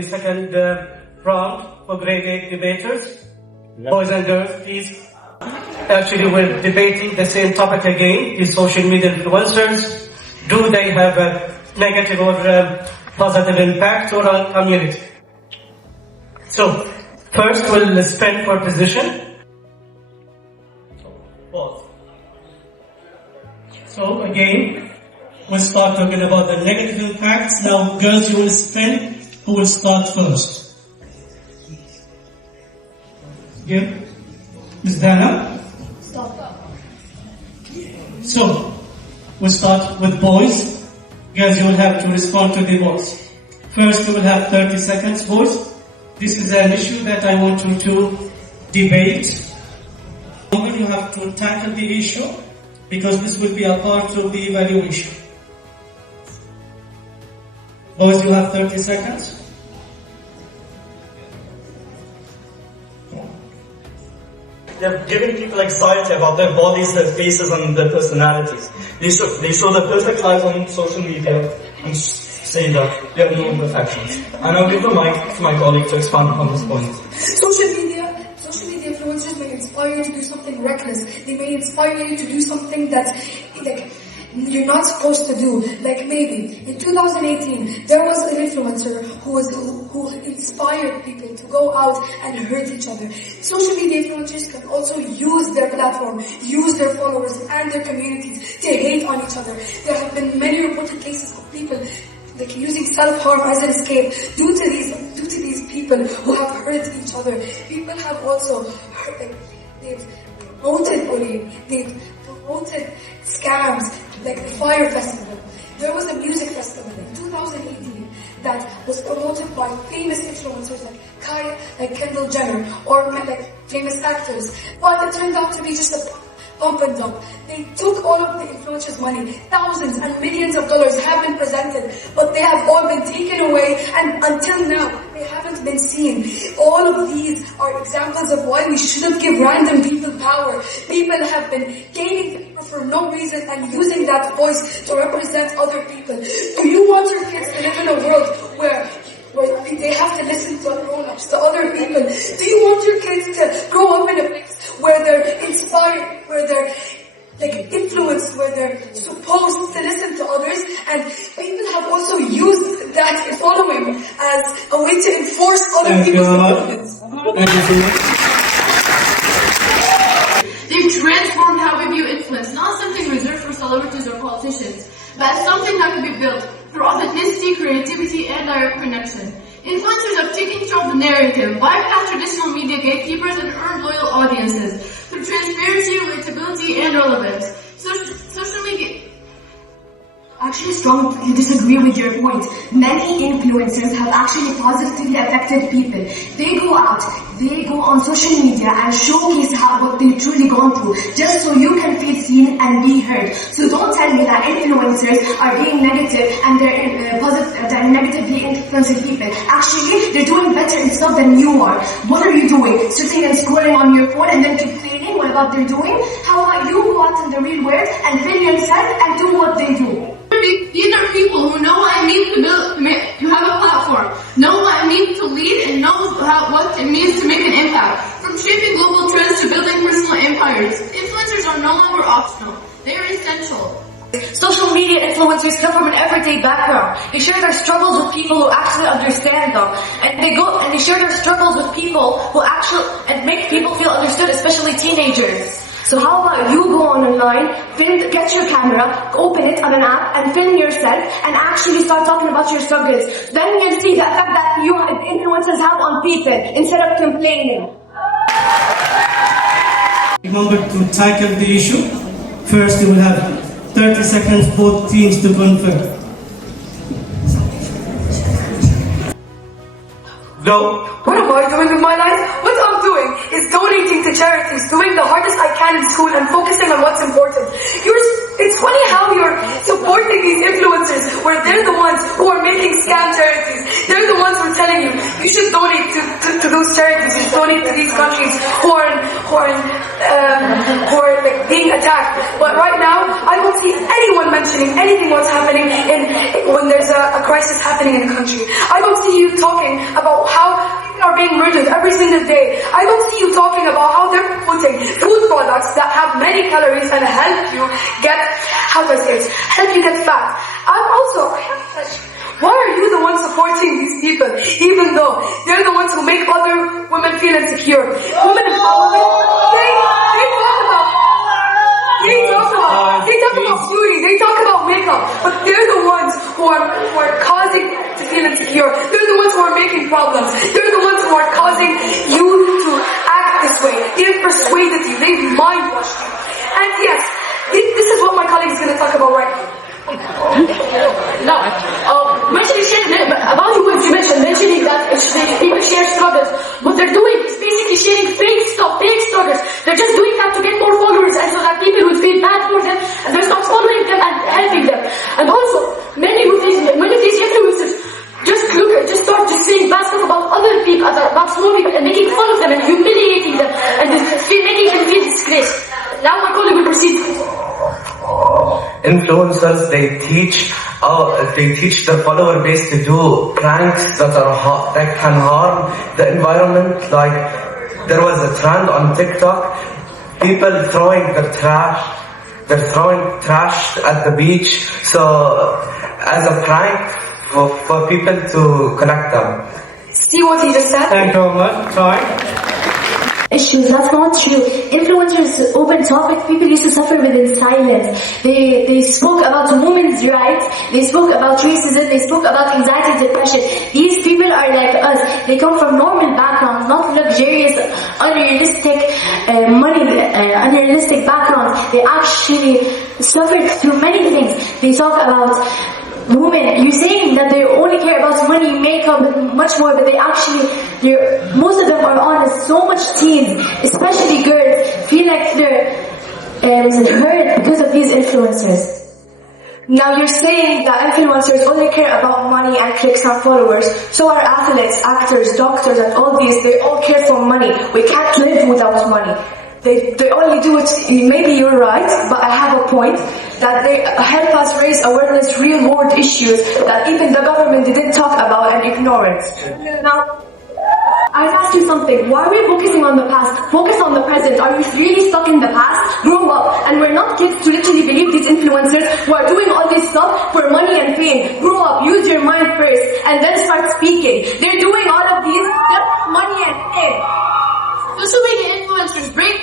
the second round for grade 8 debaters. Yep. Boys and girls, please. Actually, we're debating the same topic again, the social media influencers. Do they have a negative or positive impact on our community? So, first we'll spin for position. Pause. So again, we'll start talking about the negative impacts. Now, girls, you will spin. Who will start first? Yeah. Ms. Dana? Stop. So, we'll start with boys. Girls, you will have to respond to the voice. First, you will have 30 seconds, boys. This is an issue that I want you to debate. You have to tackle the issue because this will be a part of the evaluation. Boys, you have 30 seconds. They're giving people anxiety about their bodies, their faces, and their personalities. They show the perfect life on social media and say that they have no imperfections. And I'll give the mic to my colleague to expand upon this point. Social media influencers may inspire you to do something reckless. They may inspire you to do something that's like you're not supposed to do. Like maybe in 2018 there was an influencer who inspired people to go out and hurt each other. Social media influencers can also use their platform, use their followers and their communities to hate on each other. There have been many reported cases of people like using self-harm as an escape due to these people who have hurt each other. People have also they've promoted bullying, they've promoted scams like the Fire Festival. There was a music festival in 2018 that was promoted by famous influencers like Kendall Jenner or like famous actors, but it turned out to be just a pump and dump. They took all of the influencers' money. Thousands and millions of dollars have been presented, but they have all been taken away, and until now, they haven't been seen. All of these are examples of why we shouldn't give random people power. People have been gaining power for no reason and using that voice to represent other people. Do you want your kids to live in a world where they have to listen to grown-ups, to other people? Do you want your kids to grow up in a place where they're inspired, where they're influenced, where they're supposed to listen to others? And people have also used that following as a way to enforce other people's opinions. They've transformed how we view influence, not something reserved for celebrities or politicians, but as something that can be built through authenticity, creativity, and direct connection. Influencers have taken control of the narrative, bypassed traditional media gatekeepers, and earned loyal audiences through transparency, relatability, and relevance. Social media... Actually, strongly disagree with your point. Many influencers have actually positively affected people. They go on social media and showcase what they've truly gone through, just so you can feel seen and be heard. So don't tell me that influencers are being negative and they're negatively influencing people. Actually, they're doing better in stuff than you are. What are you doing? Sitting and scrolling on your phone and then complaining what they're doing? How about you go out in the real world and film yourself and do what they do? These are people who know what it means to have a platform, know what it means to lead, and know what it means to make an impact. From shaping global trends to building personal empires, influencers are no longer optional. They are essential. Social media influencers come from an everyday background. They share their struggles with people who actually understand them. And they share their struggles with people who and make people feel understood, especially teenagers. So how about you go online, get your camera, open it on an app, and film yourself, and actually start talking about your struggles. Then you'll see the effect that you influencers have on people, instead of complaining. Remember to tackle the issue. First, you will have 30 seconds, both teams to confirm. Go. What am I doing with my life? What I'm doing is donating to charities, doing the hardest I can in school and focusing on what's important. It's funny how you're supporting these influencers where they're the ones who are making scam charities. They're the ones who are telling you, you should donate to those charities, you should donate to these countries who are like being attacked. But right now, I don't see anyone mentioning mentioning anything what's happening when there's a crisis happening in the country. I don't see you talking about how people are being murdered every single day. I don't see you talking about how they're putting food products that have many calories and help you get, help you get fat. Why are you the one supporting these people, even though they're the ones who make other women feel insecure? Women empowerment, they talk about beauty, they talk about makeup, but they're the ones who are causing to feel insecure. They're the ones who are making problems. They're the ones who are causing you to act this way. They've persuaded you. They've mind-washed you. And yes, this is what my colleague is going to talk about right now. Mentioning about what you mentioning that people share struggles. What they're doing is basically sharing fake stuff, fake struggles. They're just doing that to get more followers and so that people will feel bad for them and they'll stop following them and helping them. And also, many of these influencers just start saying bad stuff about other people, about small people, and making fun of them and humiliating them and making them feel disgraced. Now my colleague will proceed. Influencers, they teach the follower base to do pranks that can harm the environment. Like there was a trend on TikTok, people throwing their trash. They're throwing trash at the beach, so as a prank for people to collect them. See what he just said? Thank you very much. Sorry. Issues. That's not true. Influencers open topics people used to suffer with in silence. They spoke about women's rights. They spoke about racism. They spoke about anxiety, depression. These people are like us. They come from normal backgrounds, not luxurious, unrealistic unrealistic backgrounds. They actually suffered through many things. They talk about women, you're saying that they only care about money, makeup, and much more, but most of them are honest. So much teens, especially girls, feel like they're hurt because of these influencers. Now you're saying that influencers only care about money and clicks and followers. So are athletes, actors, doctors, and all these, they all care for money. We can't live without money. They only do it, maybe you're right, but I have a point, that they help us raise awareness, real world issues that even the government didn't talk about and ignore it. Now, I'd ask you something. Why are we focusing on the past? Focus on the present. Are you really stuck in the past? Grow up. And we're not kids to literally believe these influencers who are doing all this stuff for money and fame. Grow up. Use your mind first. And then start speaking. They're doing all of these just for money and fame. Social media influencers break.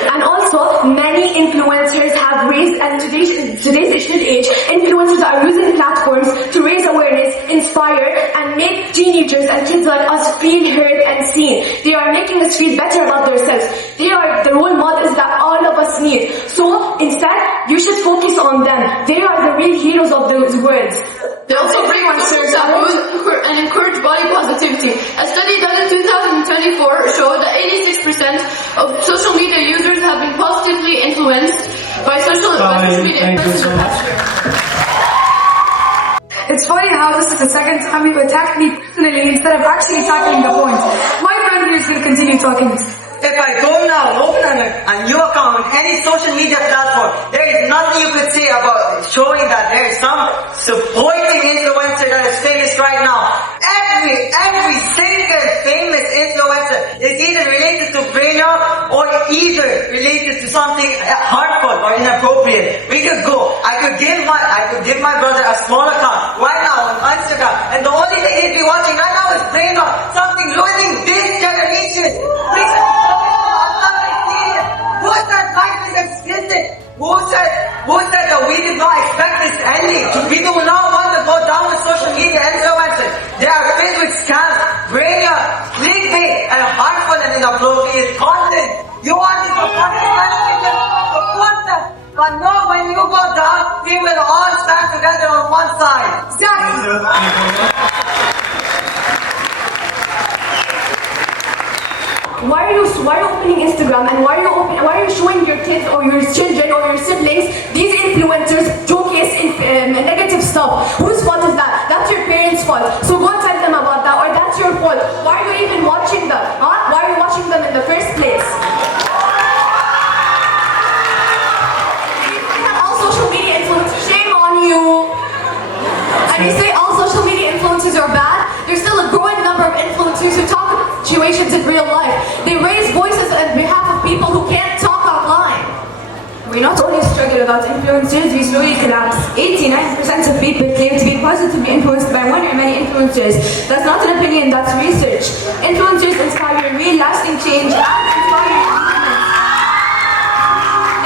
And also, many influencers have raised, and today's digital age, influencers are using platforms to raise awareness, inspire, and make teenagers and kids like us feel heard and seen. They are making us feel better about themselves. They are the role models that all of us need. So, instead, you should focus on them. They are the real heroes of those worlds. They also break social taboos and encourage body positivity. A study done in 2024 showed that 86% of social media users have been positively influenced by social media influencers in the past year. It's funny how this is the second time you attacked me personally instead of actually tackling the point. My friend here is going to continue talking. If I go now and open a new account on any social media platform, there is nothing you could say about showing that there is some supporting influencer that is famous right now. Every single famous influencer is either related to Brainer or either related to something hurtful or inappropriate. We could go. I could give my brother a small account right now on Instagram, and the only thing he'd be watching right now is Brainer, something ruining this generation. Who said life is explicit? Who said that we did not expect this ending? We do not want to go down with social media influencers. They are filled with scams, brainiac, clickbait, and harmful and inappropriate content. You want to support them, but no, when you go down, we will all stand together on one side. Why are you opening Instagram and why are you showing your kids or your children or your siblings these influencers showcase negative stuff? Whose fault is that? That's your parents' fault. So go and tell them about that, or that's your fault. Why are you even watching them? Huh? Why are you watching them in the first place? about influencers, we slowly collapse. 89% of people claim to be positively influenced by one or many influencers. That's not an opinion, that's research. Influencers inspire real lasting change and inspire improvement.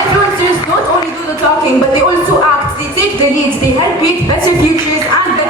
Influencers don't only do the talking, but they also act. They take the leads. They help create better futures and better